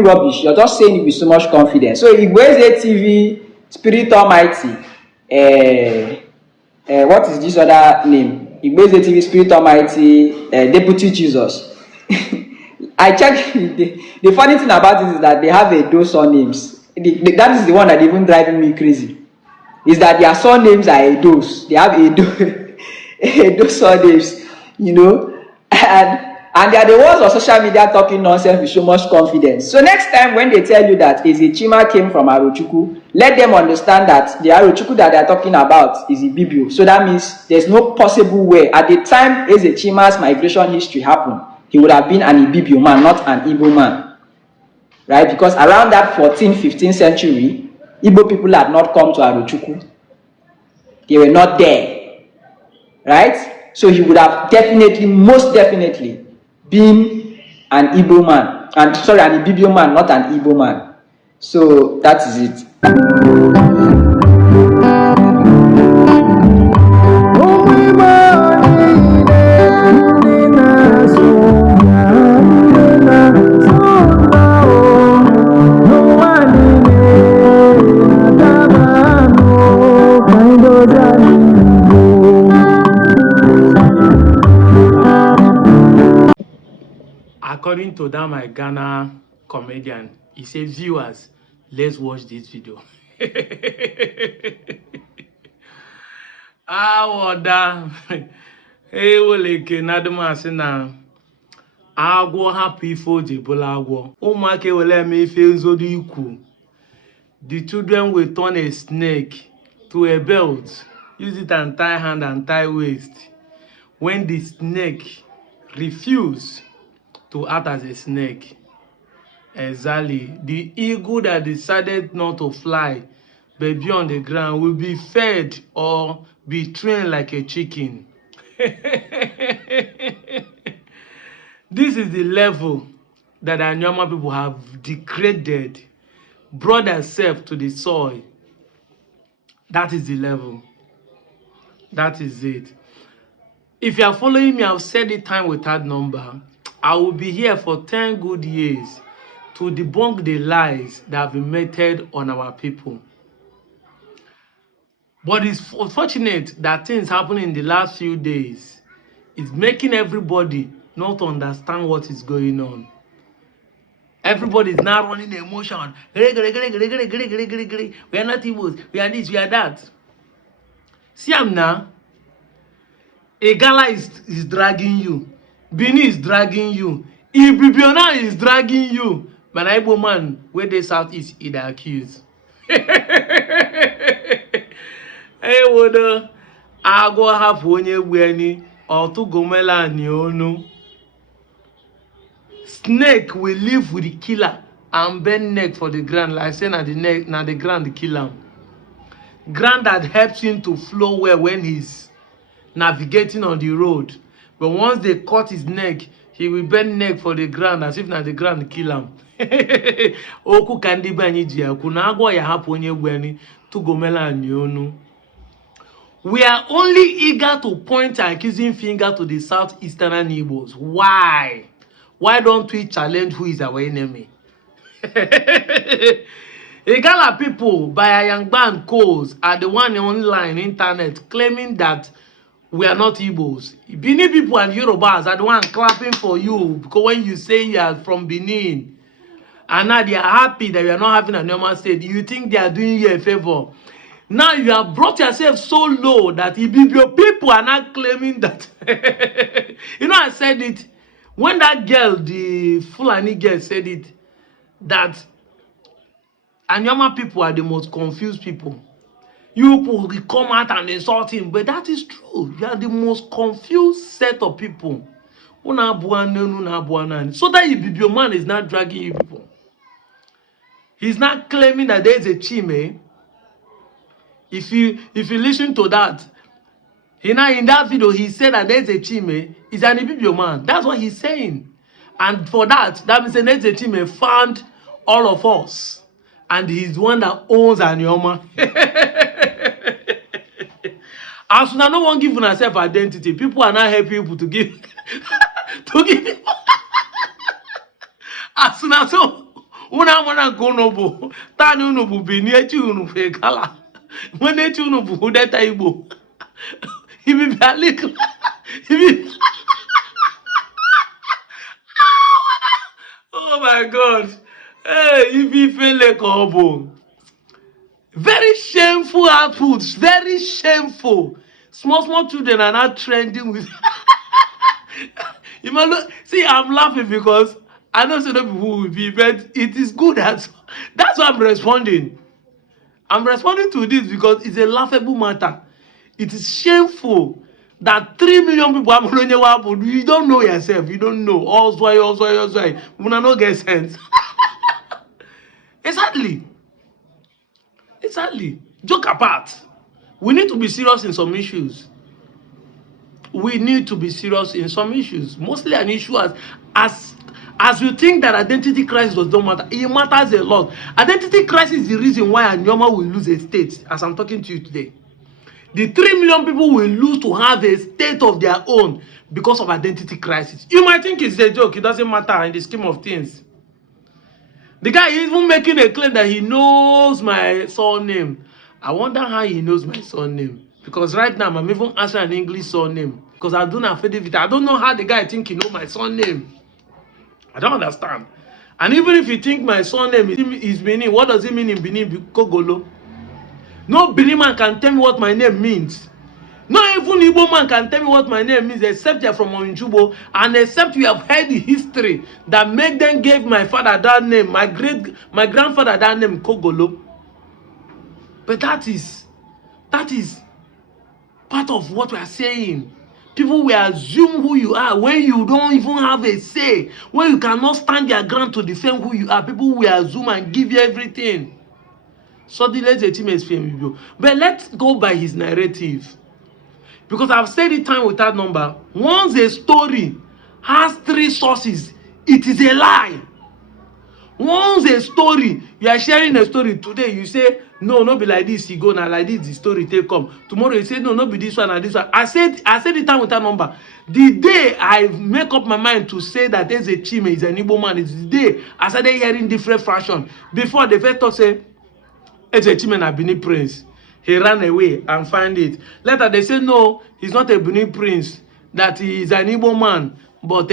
rubbish. You're just saying it with so much confidence. So Igweze TV, Spirit Almighty, what is this other name? Igweze TV, Spirit Almighty, Deputy Jesus. I checked. The funny thing about it is that they have those surnames. That is the one that even driving me crazy. Is that their surnames are Edos. They have Edo surnames, you know, and they are the ones on social media talking nonsense with so much confidence. So next time when they tell you that Ezechima came from Arochukwu, let them understand that the Arochukwu that they are talking about is Ibibo. So that means there's no possible way. At the time Ezechima's migration history happened, he would have been an Ibibo man, not an Igbo man. Right? Because around that 14th, 15th century, Igbo people had not come to Arochukwu. They were not there. Right? So he would have definitely, most definitely, been an Igbo man. And sorry, an Ibibio man, not an Igbo man. So that is it. According to that my Ghana comedian, he said, viewers, let's watch this video. Wada. Hey, woleke naduma sina. Agwo happy for the bulagwo. Umake wele me feels iku. The children will turn a snake to a belt. Use it and tie hand and tie waist. When the snake refuse to act as a snake, exactly, the eagle that decided not to fly but be on the ground will be fed or be trained like a chicken. This is the level that Anioma people have degraded, brought themselves to the soil. That is the level. That is it. If you are following me, I've said it time without number. I will be here for 10 good years to debunk the lies that have been meted on our people. But it's unfortunate that things happen in the last few days. It's making everybody not understand what is going on. Everybody is now running the emotion. We are not Igbos. We are this, we are that. See, I'm now. Igala is dragging you. Bini is dragging you. Ibibiona is dragging you. But Igbo man, where they southeast, is the accused. Hey, woda, Ago have onye weni, or to gomela nionu. Snake will live with the killer and bend neck for the ground. Like I say, na the neck, na the ground the killer. Ground that helps him to flow well when he's navigating on the road. But once they cut his neck, he will bend neck for the ground as if na the ground kill him. Oku kandi banyi kuna agwa ya hapo onye gweni to gomela nionu. We are only eager to point our accusing finger to the southeastern Igbos. Why? Why don't we challenge who is our enemy? Igala people by a young band calls are the one online internet claiming that we are not Igbos. Benin people and Yorubas are the one clapping for you because when you say you are from Benin and now they are happy that you are not having a normal state, you think they are doing you a favor. Now you have brought yourself so low that Ibibio people are not claiming that. You know, I said it when that girl, the Fulani girl, said it that Anioma people are the most confused people. You people come out and insult him, but that is true. You are the most confused set of people. So that Ibibio man is not dragging you people. He's not claiming that there is a chime. If you listen to that, in that video he said that there's a chime. He's an Ibibio man. That's what he's saying. And for that means there's a chime found all of us. And he's the one that owns Anioma. As soon as no one give herself identity, people are not helping people to give to give. As soon as Muna Gonobo, Tanubu, Binetu, Fekala. When they tune of who that Ibo. He be valid. He be. Oh my God. Hey, if he feel like Obo. Very shameful outputs. Very shameful. Small children are not trending with. You might look, see, I'm laughing because I know some people will be, but it is good that's why I'm responding. I'm responding to this because it's a laughable matter. It is shameful that 3 million people are you don't know yourself. You don't know. Also, we not get sense. Exactly. Exactly. Joke apart. We need to be serious in some issues. We need to be serious in some issues. Mostly an issue as you think that identity crisis does not matter, it matters a lot. Identity crisis is the reason why Anioma will lose a state, as I'm talking to you today. The 3 million people will lose to have a state of their own because of identity crisis. You might think it's a joke. It doesn't matter in the scheme of things. The guy is even making a claim that he knows my surname. I wonder how he knows my surname. Because right now, I'm even answering an English surname. Because I don't have it. I don't know how the guy think he knows my surname. I don't understand. And even if you think my surname is Benin, what does it mean in Benin? Kogolo. No Benin man can tell me what my name means. Not even Igbo man can tell me what my name means, except you're from Onjubo, and except you have heard the history that make them give my father that name, my grandfather that name, Kogolo. But that is part of what we are saying. People will assume who you are when you don't even have a say. When you cannot stand your ground to defend who you are, people will assume and give you everything. So let's but let's go by his narrative. Because I've said it time without number. Once a story has 3 sources, it is a lie. Once a story, you are sharing a story today, you say, no, not be like this, you go now, like this, the story take come. Tomorrow you say, no, not be this one and this one. I said it time without number. The day I make up my mind to say that Eze Chime is an Igbo man, it's the day I started hearing different fashion. Before the first talk say, Eze Chime na Benin Prince. He ran away and find it. Later they say no, he's not a Benin Prince, that he is an Igbo man, but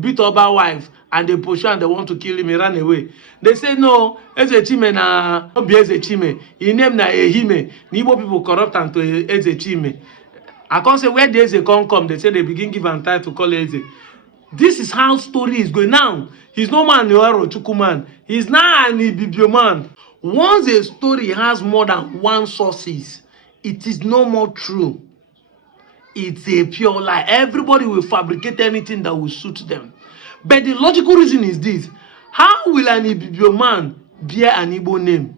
beat up our wife and they push and they want to kill him. He ran away. They say no, Eze Chime na no be Eze Chime. He named na Ehime. Igbo people corrupt and to Eze Chime. I can't say where the Eze come. They say they begin give and try to call Eze. This is how story is going now. He's no man Noero Chukuman. He's now an Ibibo man. Once a story has more than 1 sources, it is no more true. It's a pure lie. Everybody will fabricate anything that will suit them. But the logical reason is this. How will an Ibibo man bear an Igbo name?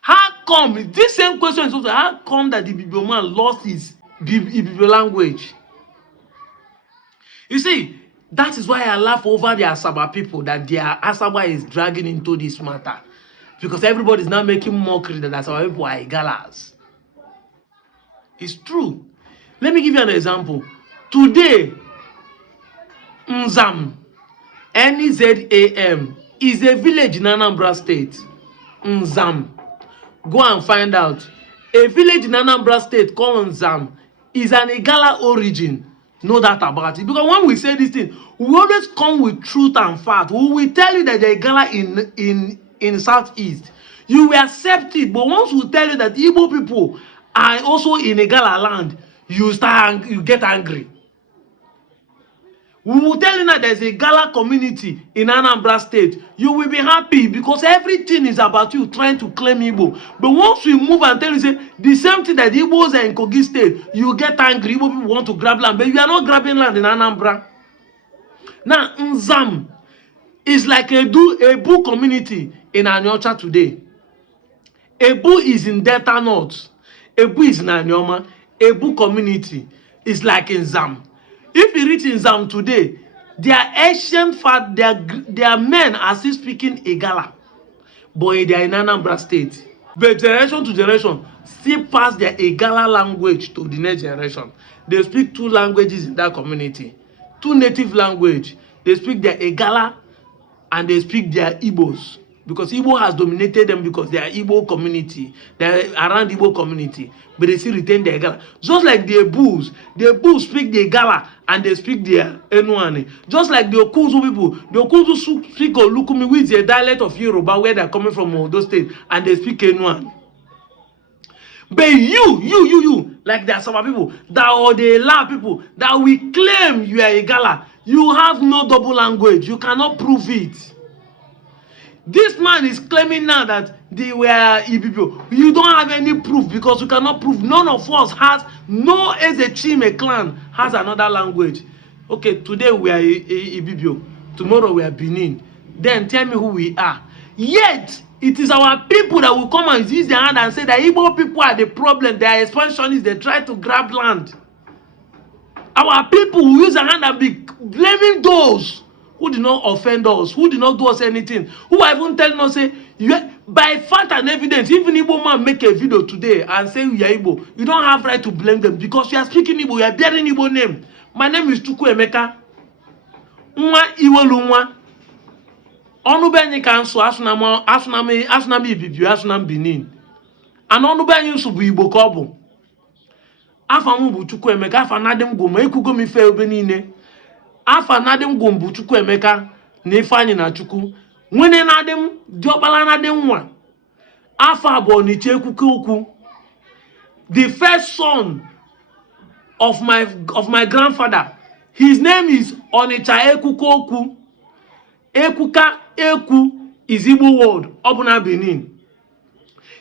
How come? This same question is also, how come that the Ibibo man lost his Ibibo language? You see, that is why I laugh over the Asaba people, that their Asaba is dragging into this matter. Because everybody is now making mockery that Asaba people are Igalas. It's true. Let me give you an example. Today, Nzam, Nzam, is a village in Anambra State. Nzam. Go and find out. A village in Anambra State called Nzam is an Igala origin. Know that about it. Because when we say this thing, we always come with truth and fact. We will tell you that the Igala in Southeast. You will accept it. But once we tell you that Igbo people are also in Igala land, you get angry. We will tell you that there's a Gala community in Anambra State. You will be happy because everything is about you trying to claim Igbo. But once we move and tell you, say, the same thing that Igbos are in Kogi State, you get angry. Igbo people want to grab land, but you are not grabbing land in Anambra. Now, Nzam is like a Ebu community in Anyocha today. Ebu is in Delta North. Ebu is in Anioma. Ebu community is like Nzam. If you reach in Zam today, their ancient their men are still speaking Igala, but they are in Anambra State. But generation to generation still pass their Igala language to the next generation. They speak 2 languages in that community, 2 native language. They speak their Igala and they speak their Igbos. Because Igbo has dominated them because they are Igbo community. They are around Igbo community. But they still retain their Gala. Just like the Bulls speak their Gala and they speak their Enuane. Just like the Okuzu people. The Okuzu speak Olukumi, which is a dialect of Yoruba where they are coming from Odo State, and they speak Enuane. But you, like there are some people that are the La people that we claim you are a Gala. You have no double language. You cannot prove it. This man is claiming now that they were Ibibo. You don't have any proof because you cannot prove. None of us has, no Ezechime clan has another language. Okay, today we are Ibibo. Tomorrow we are Benin. Then tell me who we are. Yet, it is our people that will come and use their hand and say that Igbo people are the problem. They are expansionists. They try to grab land. Our people will use their hand and be blaming those who did not offend us, who did not do us anything, who are even telling us, say, by fact and evidence, even Igbo man make a video today and say we are Igbo, you don't have right to blame them because you are speaking Igbo, you are bearing Igbo name. My name is Chukwu Emeka. Nwa Iwelu nwa. Onu be anyị ka nso asunam Ibibi, asunam Benin. And onu be anyị nso bụ Igbo ka ọ bụ. Afa m bụ Chukwu Emeka, afa na dem goma ekugo mi fe obe niile. Afa na dem gom bụ Chukwu Emeka na Ifeanyi na Chukwu. Nwene na dem diokpala na dem nwa. Afa bụ Oniche Ekwuke Okwu. The first son of my grandfather. His name is Onicha Ekwuke Okwu. Ekuka Eku is Igbo word, Obuna Benin.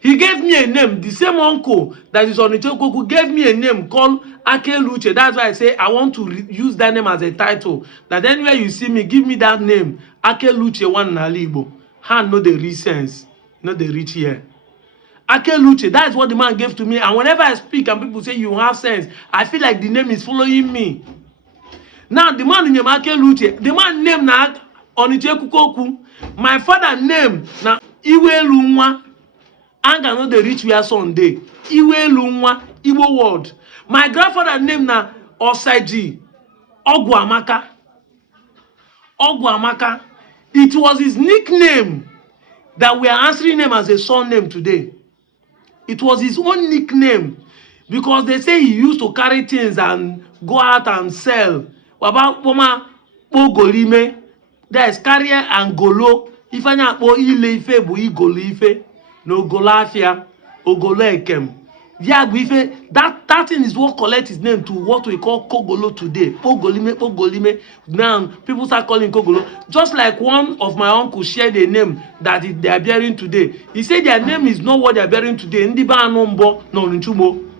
He gave me a name. The same uncle that is Onicha Ekwuke Okwu gave me a name called Akeluche. That's why I say I want to use that name as a title. That anywhere you see me, give me that name. Akeluche one Nalibo. Hand know the real sense, not the rich here. Akeluche, that's what the man gave to me. And whenever I speak and people say you have sense, I feel like the name is following me. Now the man named Akeluche, the man named na Oniche Ekwuke Okwu. My father name na Iwelu nwa. Anga no the rich we are Sunday. Iwelu nwa, Igbo word. My grandfather name na Osaji Ogwamaka. Ogwamaka. It was his nickname that we are answering him as a son name today. It was his own nickname because they say he used to carry things and go out and sell. Waba Poma Ogolime, there is carrier and golo. If I po ile ife bu igolo ife, no golafia, ogolekem. Yeah, that thing is what collect his name to what we call Kogolo today. Pogolime. Now people start calling Kogolo. Just like one of my uncles shared a name that they are bearing today. He said their name is not what they are bearing today. Ndiba Anombo no Nchubo.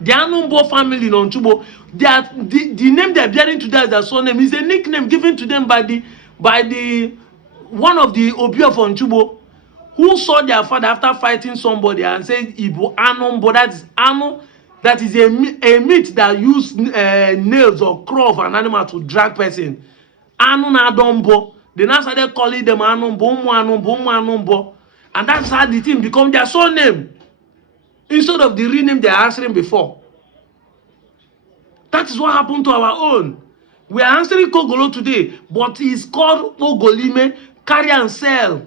The Anombo family no Nchubo. The name they are bearing today as their surname is a nickname given to them by the one of the Obi of Nchubo, who saw their father after fighting somebody and said, Ibo Anombo, that is Ano, that is a meat that use nails or claw of an animal to drag person. Ano na Dombo. They now started calling them Anombo. And that's how the thing become their surname. Instead of the real name they are answering before. That is what happened to our own. We are answering Kogolo today, but it's called Ogolime, carry and sell.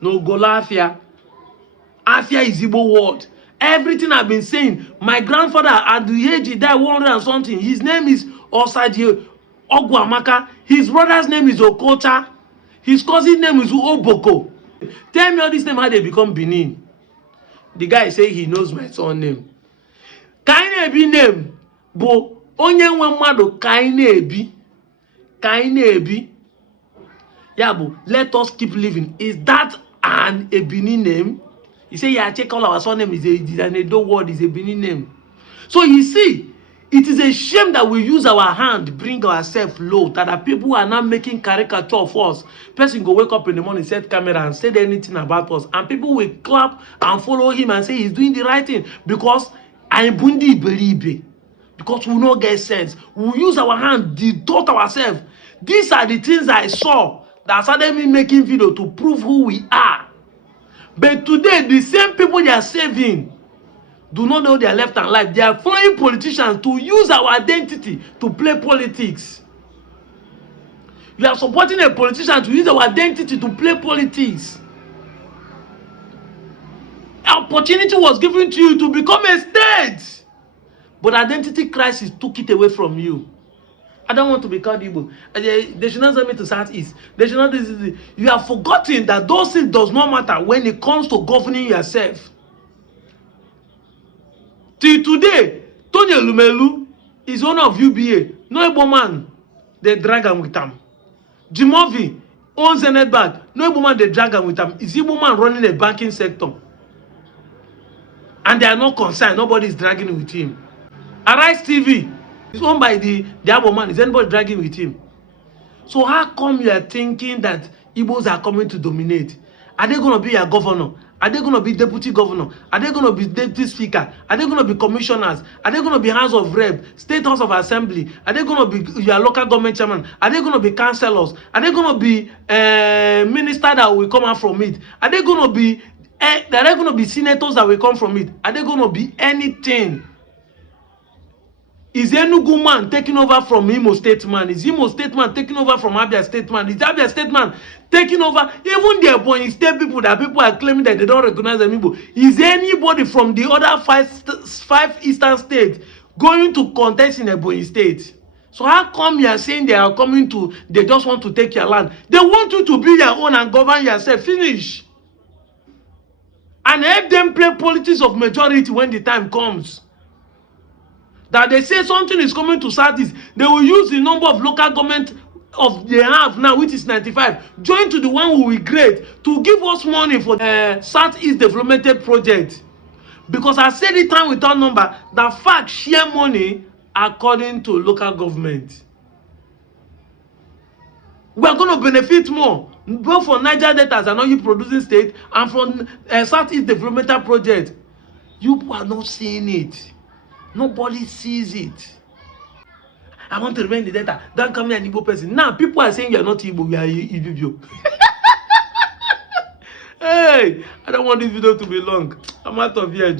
No golafia. Afia is Igbo word. Everything I've been saying, my grandfather at the age he died 100 and something, his name is Osaji Ogwamaka. His brother's name is Okocha. His cousin's name is Oboko. Tell me all this name how they become Benin. The guy say he knows my son name. Kaine be name, bo onye nwe mmadu kaine ebi. Yeah, but let us keep living. Is that a Benin name? He say, yeah, check all our surname is an Edo word, is a Benin name. So you see, it is a shame that we use our hand, bring ourselves low, that the people are not making caricature of us. Person go wake up in the morning, set camera and say anything about us. And people will clap and follow him and say he's doing the right thing. Because I'm Bundi Belibe. Because we don't get sense. We use our hand, distort ourselves. These are the things I saw that started me making video to prove who we are. But today, the same people they are saving do not know their left and right. They are following politicians to use our identity to play politics. You are supporting a politician to use our identity to play politics. Opportunity was given to you to become a state, but identity crisis took it away from you. I don't want to be called Igbo. They should not send me to Southeast. They should not do this. You have forgotten that those things does not matter when it comes to governing yourself. Till today, Tony Elumelu is owner of UBA. No Igbo man, they drag him with him. Jimovi owns Zenith Bank. No Igbo man, they drag him with him. Is Igbo man running a banking sector? And they are not concerned. Nobody is dragging with him. Arise TV is owned by the Igbo man. Is anybody dragging with him? So how come you are thinking that Igbos are coming to dominate? Are they going to be your governor? Are they going to be deputy governor? Are they going to be deputy speaker? Are they going to be commissioners? Are they going to be House of Rep, State House of Assembly? Are they going to be your local government chairman? Are they going to be councillors? Are they going to be minister that will come out from it? Are they going to be senators that will come from it? Are they going to be anything? Is Enugu man taking over from Imo State man? Is Imo State man taking over from Abia State man? Is Abia State man taking over? Even the Ebonyi State people that people are claiming that they don't recognize them Igbo. Is anybody from the other five eastern states going to contest in Ebonyi State? So how come you are saying they are coming to, they just want to take your land? They want you to be your own and govern yourself. Finish. And help them play politics of majority when the time comes. That they say something is coming to Southeast, they will use the number of local government of they have now, which is 95, join to the one who will create to give us money for the Southeast Development Project. Because I said it time without number, the fact share money according to local government. We are going to benefit more, both for Niger Delta as an oil producing state and from Southeast Development Project. You are not seeing it. Nobody sees it. I want to remain the data. Don't come here an Igbo person. Now people are saying you are not Igbo, you are Ibibo. Hey, I don't want this video to be long. I'm out of here.